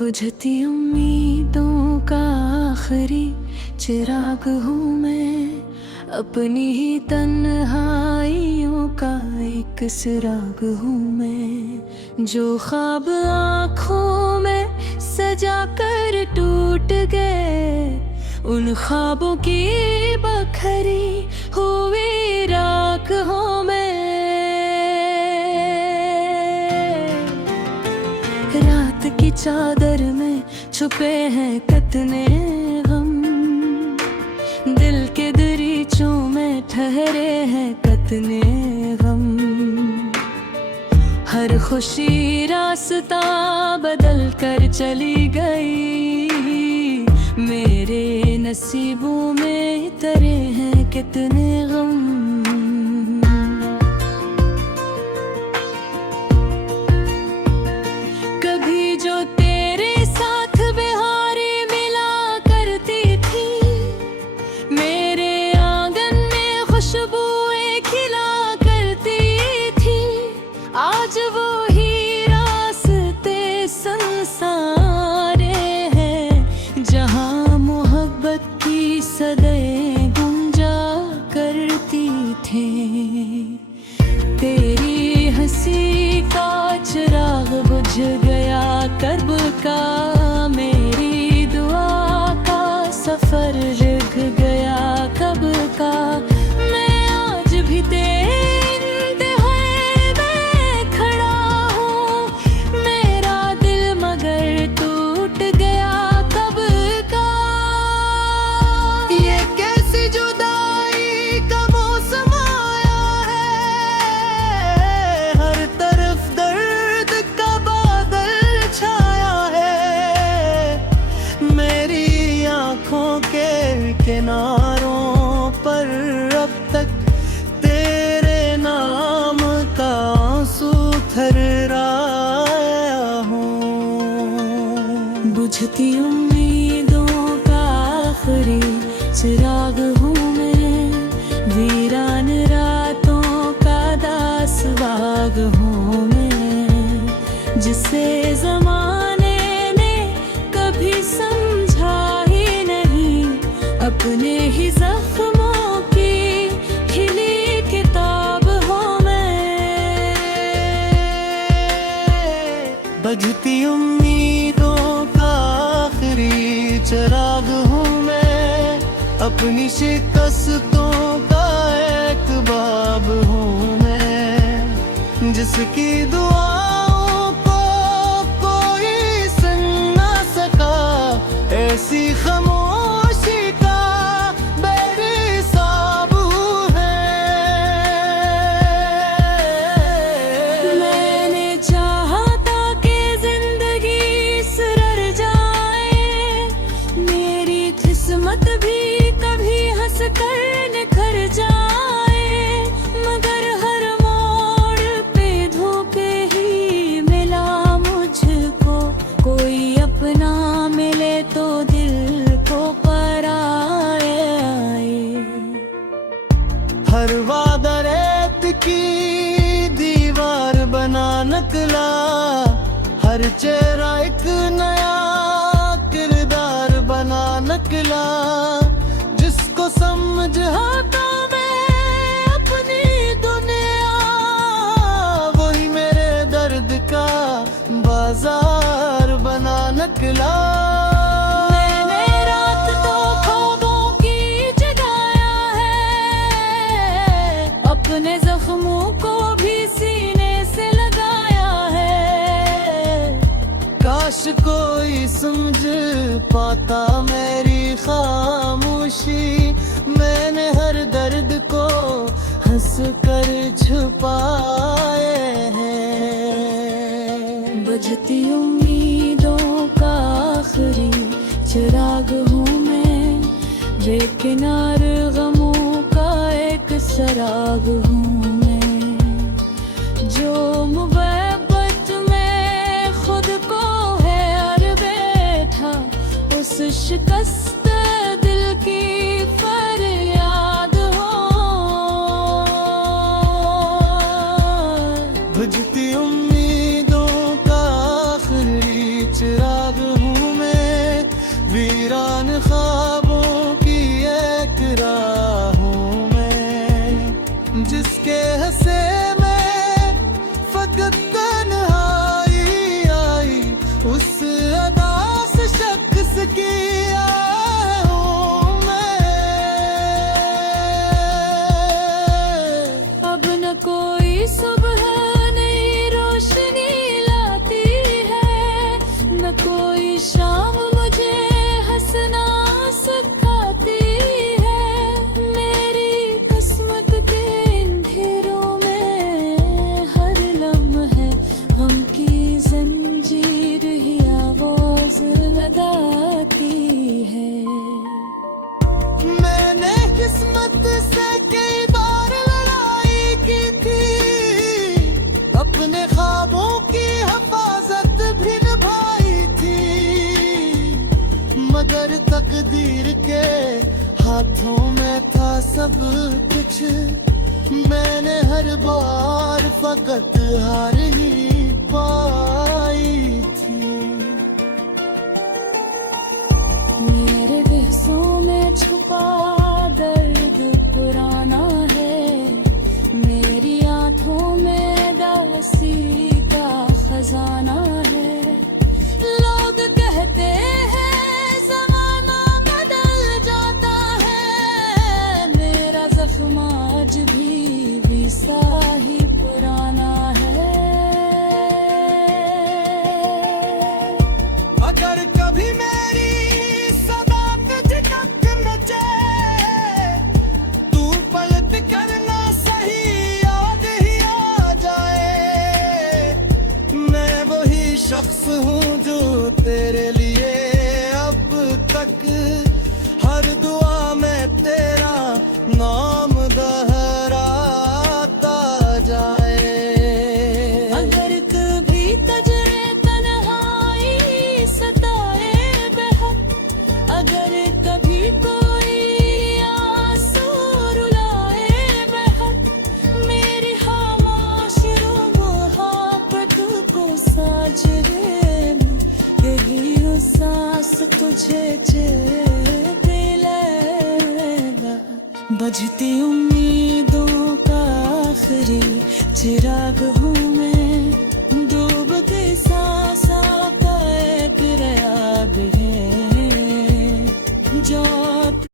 बुझती उम्मीदों का आखिरी चिराग हूँ मैं, अपनी ही तन्हाइयों का एक सिराग हूँ मैं। जो ख्वाब आँखों में सजा कर टूट गए, उन ख्वाबों की बखरी हुई राख हूँ मैं। रात की चादर में छुपे हैं कितने गम, दिल के दरीचों में ठहरे हैं कितने गम। हर खुशी रास्ता बदल कर चली गई, मेरे नसीबों में तरे हैं कितने गम। कभी जो तेरे साथ बिहारी मिला करती थी, मेरे आंगन में खुशबुएं खिला करती थी, आज वो ही रास्ते संसारे हैं जहां मोहब्बत की सदाएं गुंजा करती थी। तेरी हंसी का चिराग बुझ गया कब का, मेरी दुआ का सफर रुक गया कब का। मैं आज भी तेरे इंतहाए में खड़ा हूँ, मेरा दिल मगर टूट गया कब का। ये कैसी जुदाई का मौसम आया है, हर तरफ दर्द का बादल छाया है। मेरी आँखों के किनारों पर अब तक तेरे नाम का आंसू थर्राया हूँ। बुझती उम्मीदों का आखिरी चिराग हूँ मैं, वीरान रातों का दासबाग हूँ मैं। जिसे ज़माने ने कभी समझा ही नहीं, अपने ही ज़ख्मों की खिली किताब हूँ मैं। बुझती उम्मीदों का आखिरी चिराग हूँ मैं, अपनी शिकस्तों का एक बाब हूँ मैं। जिसकी दुआओं को कोई सुन ना सका, ऐसी खामोशी का बेहिसाब है। मैंने चाहा था कि जिंदगी सुधर जाए, मेरी किस्मत भी कभी हंस कर निखर जाए, मगर हर मोड़ पे धोखे ही मिला मुझको। कोई अपना मिले तो दिल को पराए आए। हर वादा रेत की दीवार बना निकला, हर चेहरा एक नया किरदार बना निकला। जिसको समझाता मैं अपनी दुनिया, वही मेरे दर्द का बाजार बना निकला। मैंने रात तो ख्वाबों की जगाया है, अपने जख्मों को भी सीने से लगाया है। काश कोई समझ पाता मेरी खामोशी, मैंने हर दर्द को हंस कर छुपाए हैं। बुझती उम्मीदों का आखिरी चिराग हूँ मैं, बेकिनार गमों का एक सराग हूँ मैं। जो मुहब्बत में खुद को है हर बैठा, उस शिकस्त दिल की फरियाद हो। बुझती उम्मीदों का आखिरी चिराग तीर के हाथों में था सब कुछ, मैंने हर बार फकत हार ही पाई थी। मेरे हिस्सों में छुपा दर्द पुराना है, मेरी आंखों में दासी का खजाना है। लोग कहते हैं ज़माना बदल जाता है, मेरा ज़ख्म आज भी सा ही पुराना है। अगर कभी मेरी सदा झिझक मचे, तू पलट करना सही याद ही आ जाए। मैं वही शख्स हूँ जो तेरे लिए अब तक हर दुआ में तेरा नाम दोहराता जाए। अगर कभी तजरे तन्हाई सताए बेहद, अगर कभी कोई आंसू रुलाए बेहद, मेरी खामोश मोहब्बत को साजरे में यही सांस तुझे दिलेगा। बजती उम्मीदों का आखिरी